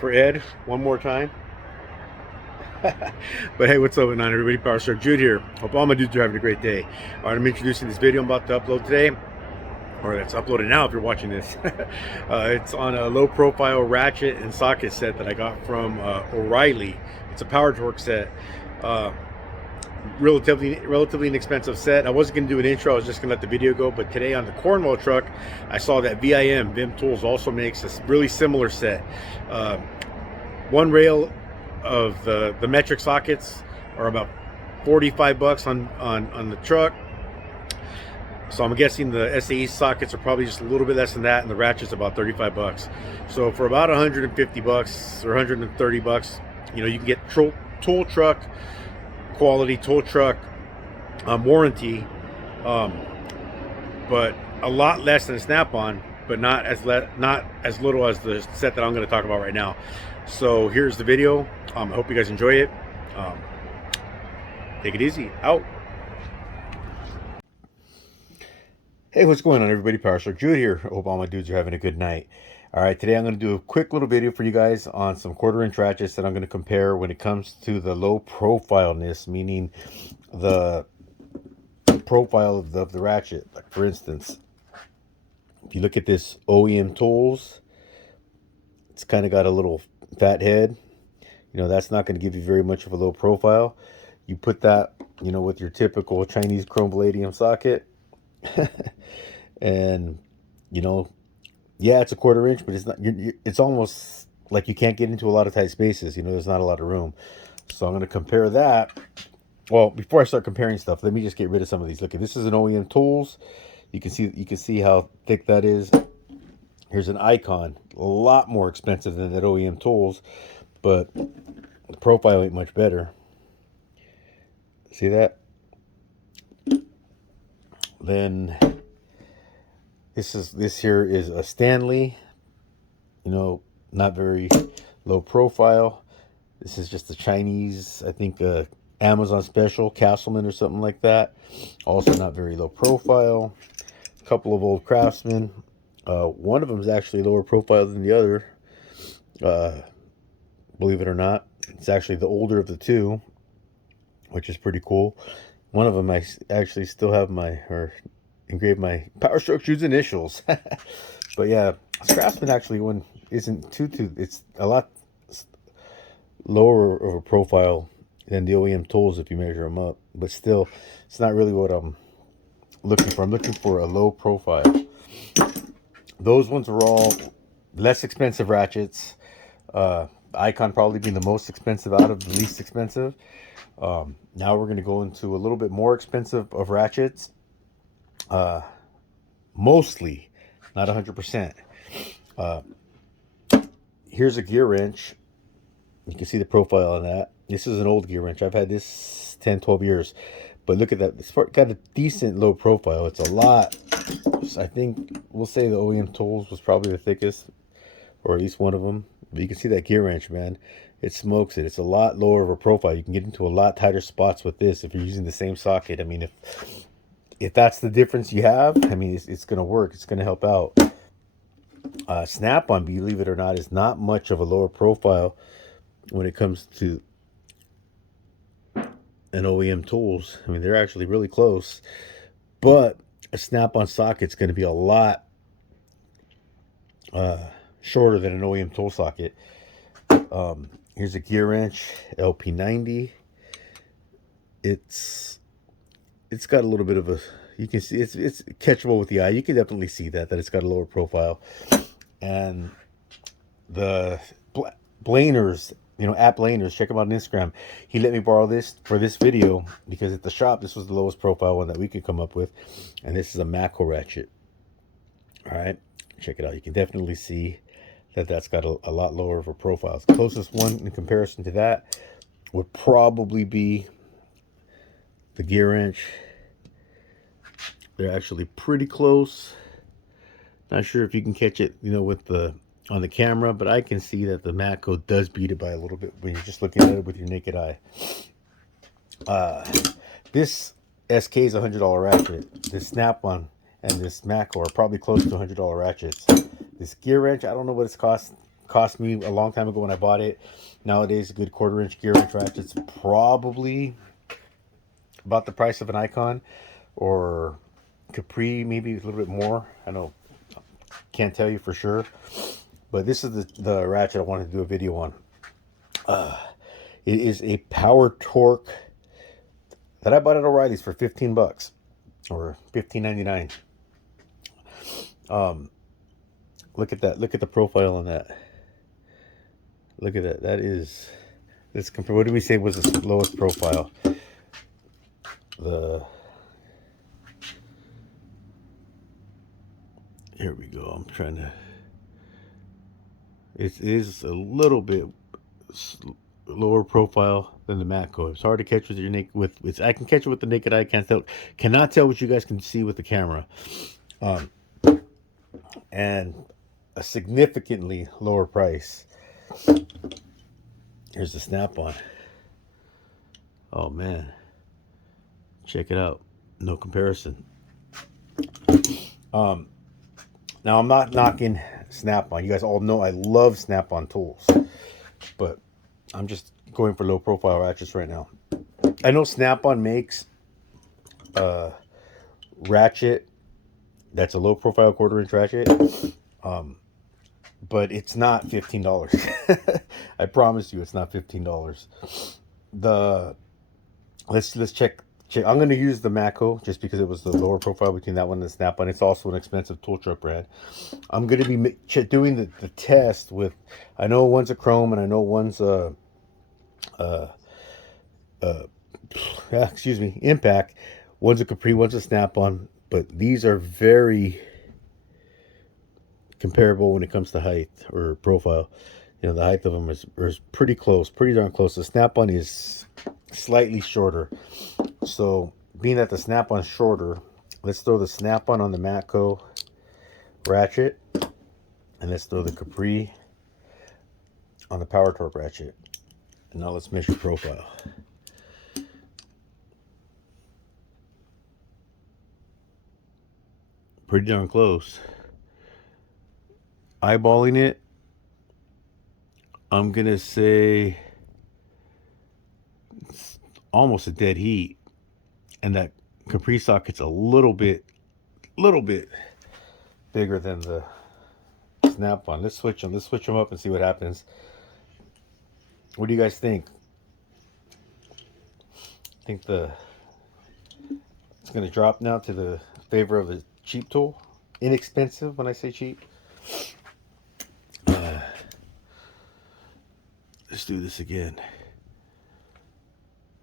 for Ed one more time. But hey, what's up going on, everybody? Power Star Jude here. Hope all my dudes are having a great day. All right, I'm introducing this video I'm about to upload today, or that's uploaded now if you're watching this. It's on a low profile ratchet and socket set that I got from O'Reilly. It's a power torque set. Relatively inexpensive set. I wasn't going to do an intro, I was just going to let the video go, but today on the Cornwall truck I saw that Vim Tools also makes a really similar set. One rail of the metric sockets are about 45 bucks on the truck, so I'm guessing the SAE sockets are probably just a little bit less than that, and the ratchet's about 35 bucks. So for about 150 bucks or 130 bucks, you know, you can get tool truck quality, tool truck warranty, but a lot less than a Snap-on, but not as little as the set that I'm going to talk about right now. So here's the video. I hope you guys enjoy it. Take it easy. Out. Hey, what's going on, everybody? Power Star Jude here. Hope all my dudes are having a good night. All right, today I'm going to do a quick little video for you guys on some 1/4" ratchets that I'm going to compare when it comes to the low profileness, meaning the profile of the ratchet. Like, for instance, if you look at this OEM Tools, it's kind of got a little fat head. You know, that's not going to give you very much of a low profile. You put that, you know, with your typical Chinese chrome palladium socket, and, you know, yeah, it's a 1/4", but it's not. It's almost like you can't get into a lot of tight spaces. You know, there's not a lot of room. So I'm going to compare that. Well, before I start comparing stuff, let me just get rid of some of these. Look, this is an OEM Tools. You can see how thick that is. Here's an Icon, a lot more expensive than that OEM Tools, but the profile ain't much better. See that? Then this here is a Stanley, you know, not very low profile. This is just a Chinese, I think, Amazon special, Castleman or something like that. Also not very low profile. A couple of old Craftsman. One of them is actually lower profile than the other. Believe it or not, it's actually the older of the two, which is pretty cool. One of them I actually still have engraved my Power Stroke Shoes initials. But yeah, Craftsman actually one isn't too. It's a lot lower of a profile than the OEM Tools if you measure them up. But still, it's not really what I'm looking for. I'm looking for a low profile. Those ones are all less expensive ratchets. Icon probably being the most expensive out of the least expensive. Now we're going to go into a little bit more expensive of ratchets. Mostly, not 100%. Here's a Gearwrench. You can see the profile on that. This is an old Gearwrench. I've had this 10-12 years. But look at that. It's got a decent low profile. It's a lot. I think we'll say the OEM Tools was probably the thickest, or at least one of them. But you can see that Gearwrench, man. It smokes it. It's a lot lower of a profile. You can get into a lot tighter spots with this if you're using the same socket. I mean, if that's the difference you have, I mean, it's going to work. It's going to help out. Snap-on, believe it or not, is not much of a lower profile when it comes to an OEM Tools. I mean, they're actually really close. But a Snap-on socket's going to be a lot shorter than an OEM Tool socket. Here's a Gearwrench LP90. It's got a little bit of a, you can see it's catchable with the eye. You can definitely see that it's got a lower profile. And the Blaners, you know, at Blaners, check him out on Instagram. He let me borrow this for this video because at the shop this was the lowest profile one that we could come up with, and this is a macro ratchet. All right, check it out. You can definitely see that's got a lot lower of a profile. The closest one in comparison to that would probably be the Gearwrench. They're actually pretty close. Not sure if you can catch it, you know, with on the camera, but I can see that the Matco does beat it by a little bit when you're just looking at it with your naked eye. This SK is a $100 ratchet. This Snap-on and this Matco are probably close to $100 ratchets. This Gearwrench, I don't know what it's cost me a long time ago when I bought it. Nowadays, a good 1/4 inch Gearwrench ratchet's probably about the price of an Icon or Capri, maybe a little bit more. I know, can't tell you for sure. But this is the ratchet I wanted to do a video on. It is a Power Torque that I bought at O'Reilly's for 15 bucks or 15.99. Look at that. Look at the profile on that. Look at that. That is, this compared, what did we say was the lowest profile? Here we go. I'm trying to, it is a little bit lower profile than the Matco. It's hard to catch with your naked, I can catch it with the naked eye. Cannot tell what you guys can see with the camera. And a significantly lower price. Here's the snap-on. Oh man, check it out. No comparison. Now I'm not knocking Snap-on. You guys all know I love Snap-on tools, but I'm just going for low profile ratchets right now. I know Snap-on makes a ratchet that's a low profile 1/4 inch ratchet, but it's not $15. I promise you, it's not $15. Let's check. I'm going to use the Matco just because it was the lower profile between that one and the Snap-on. It's also an expensive tool truck brand. I'm going to be doing the test with, I know one's a chrome and I know one's excuse me, impact. One's a Capri, one's a Snap-on, but these are very comparable when it comes to height or profile. You know, the height of them is pretty close, pretty darn close. The Snap-on is slightly shorter. So, being that the Snap-on's shorter, let's throw the Snap-on on the Matco ratchet, and let's throw the Capri on the Power Torque ratchet. And now let's measure profile. Pretty darn close. Eyeballing it, I'm gonna say it's almost a dead heat, and that Capri socket's a little bit bigger than the Snap-on. Let's switch them. Let's switch them up and see what happens. What do you guys think? I think it's gonna drop now to the favor of the cheap tool. Inexpensive when I say cheap. Let's do this again.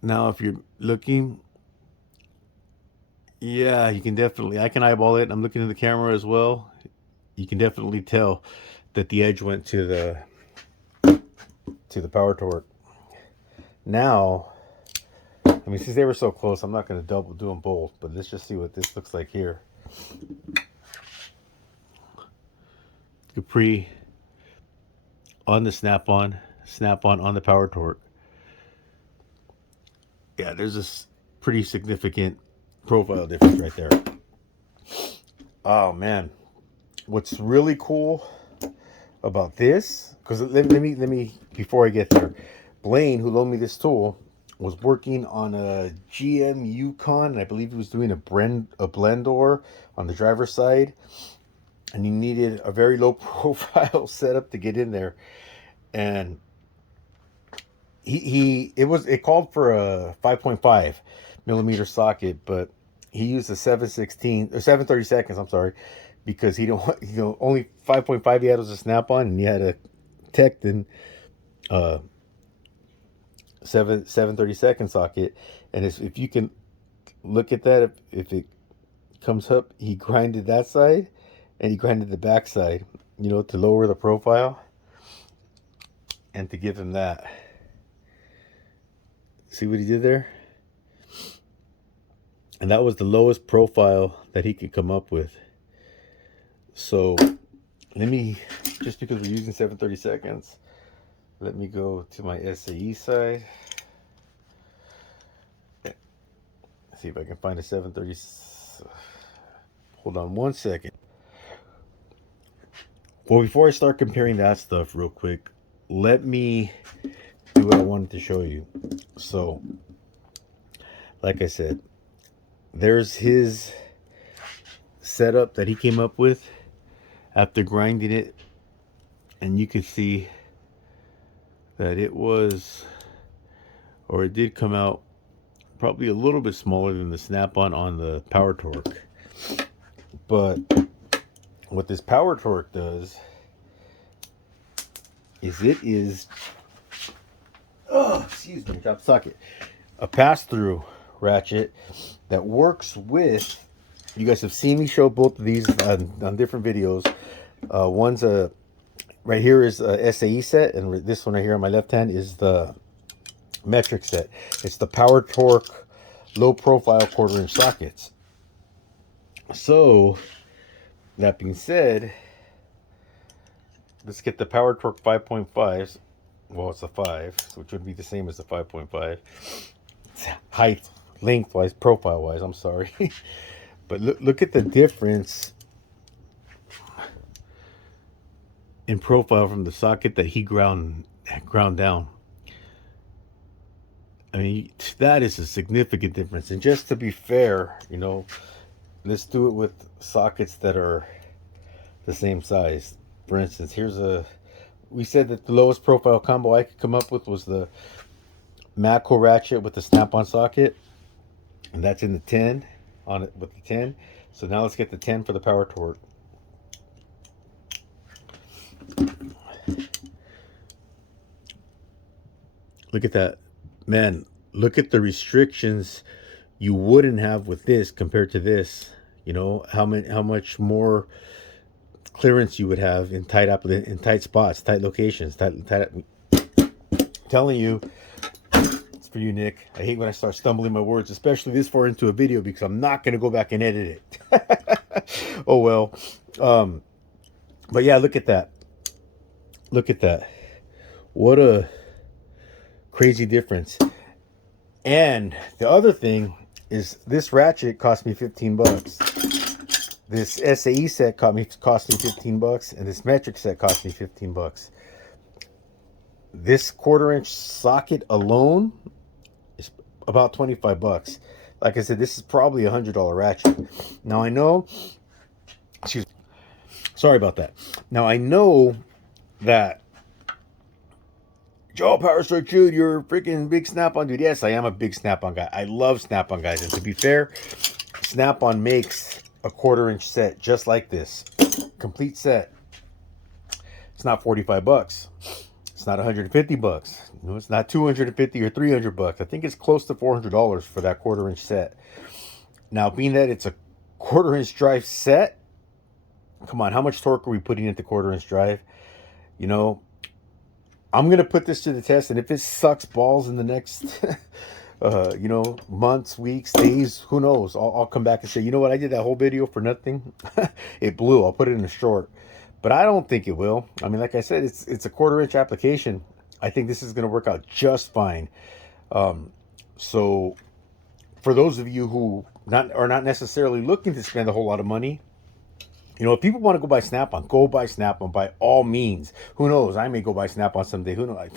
Now, if you're looking, yeah, you can definitely, I can eyeball it. I'm looking at the camera as well. You can definitely tell that the edge went to the Power Torque. Now, I mean, since they were so close, I'm not going to double do them both, but let's just see what this looks like here. Capri on the Snap-on, Snap-on on the Power Torque. Yeah, there's this pretty significant profile difference right there. Oh man, what's really cool about this, because let me before I get there, Blaine, who loaned me this tool, was working on a GM Yukon, and I believe he was doing a blendor on the driver's side, and he needed a very low profile setup to get in there, and it called for a 5.5 millimeter socket, but he used a 7/16 or 7/32. I'm sorry, because he don't only 5.5 he had was a Snap-on, and he had a Tecton 7/32 socket. And if you can look at that, if it comes up, he grinded that side and he grinded the back side, you know, to lower the profile and to give him that. See what he did there? And that was the lowest profile that he could come up with. So let me, just because we're using 7/32, let me go to my SAE side. See if I can find a 7/30. Hold on one second. Well, before I start comparing that stuff real quick, let me do what I wanted to show you. So, like I said, there's his setup that he came up with after grinding it, and you could see that it was, or it did come out probably a little bit smaller than the snap-on the Power Torque. But what this Power Torque does is it is, oh, excuse me, drop socket, a pass-through ratchet that works with, you guys have seen me show both of these on different videos. One's a, right here is a SAE set, and this one right here on my left hand is the metric set. It's the Power Torque low profile 1/4 inch sockets. So that being said, let's get the Power Torque 5.5s. Well, it's a 5, which would be the same as the 5.5. Height, lengthwise, profile wise, I'm sorry. But look at the difference in profile from the socket that he ground down. I mean, that is a significant difference. And just to be fair, you know, let's do it with sockets that are the same size. For instance, here's a, we said that the lowest profile combo I could come up with was the Matco ratchet with the snap-on socket, and that's in the 10 on it with the 10. So now let's get the 10 for the Power Torque. Look at that, man. Look at the restrictions you wouldn't have with this compared to this. You know how much more clearance you would have in tight spots, tight locations, tight. Telling you, it's for you, Nick. I hate when I start stumbling my words, especially this far into a video, because I'm not going to go back and edit it. Oh well. But yeah, look at that. Look at that. What a crazy difference. And the other thing is, this ratchet cost me 15 bucks. This SAE set cost me 15 bucks, and this metric set cost me 15 bucks. This 1/4 inch socket alone is about 25 bucks. Like I said, this is probably $100 ratchet. Now I know, excuse me, sorry about that. Now I know that, Joe Power Stroke Jude, you're a freaking big Snap-on dude. Yes, I am a big Snap-on guy. I love Snap-on guys. And to be fair, Snap-on makes a 1/4 inch set just like this. Complete set. It's not 45 bucks. It's not 150 bucks. No, it's not 250 or 300 bucks. I think it's close to $400 for that 1/4 inch set. Now, being that it's a 1/4 inch drive set, come on, how much torque are we putting into 1/4 inch drive? You know, I'm going to put this to the test, and if it sucks balls in the next, you know, months, weeks, days, who knows? I'll come back and say, you know what, I did that whole video for nothing. It blew. I'll put it in a short. But I don't think it will. I mean, like I said, it's a 1/4 inch application. I think this is going to work out just fine. So for those of you who are not necessarily looking to spend a whole lot of money, you know, if people want to go buy Snap-on, go buy Snap-on by all means. Who knows? I may go buy Snap-on someday. Who knows?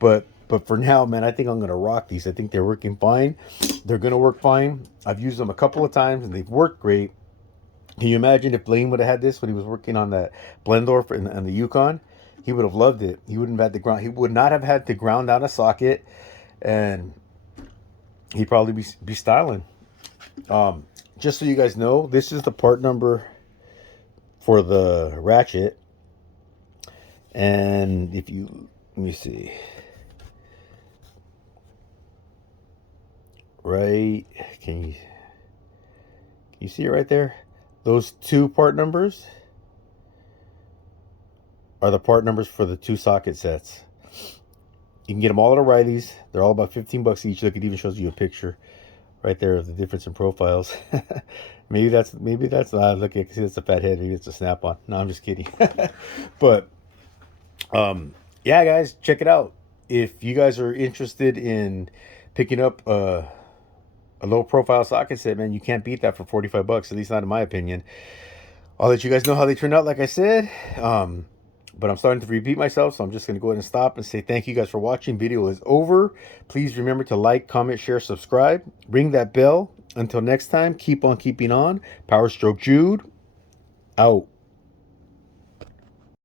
But for now, man, I think I'm going to rock these. I think they're working fine. They're going to work fine. I've used them a couple of times, and they've worked great. Can you imagine if Blaine would have had this when he was working on that Blendorf and the Yukon? He would have loved it. He wouldn't have had to ground. He would not have had to ground down a socket, and he'd probably be styling. Just so you guys know, this is the part number for the ratchet. And if you, let me see. Right, can you see it right there? Those two part numbers are the part numbers for the two socket sets. You can get them all at O'Reilly's. They're all about 15 bucks each. Look, it even shows you a picture right there of the difference in profiles. maybe that's look, I can see that's a fat head. Maybe it's a Snap-on. No, I'm just kidding. But yeah, guys, check it out. If you guys are interested in picking up a low profile socket set, man, you can't beat that for 45 bucks, at least not in my opinion. I'll let you guys know how they turned out, like I said. But I'm starting to repeat myself, so I'm just going to go ahead and stop and say thank you guys for watching. Video is over. Please remember to like, comment, share, subscribe. Ring that bell. Until next time, keep on keeping on. Power Stroke Jude, out.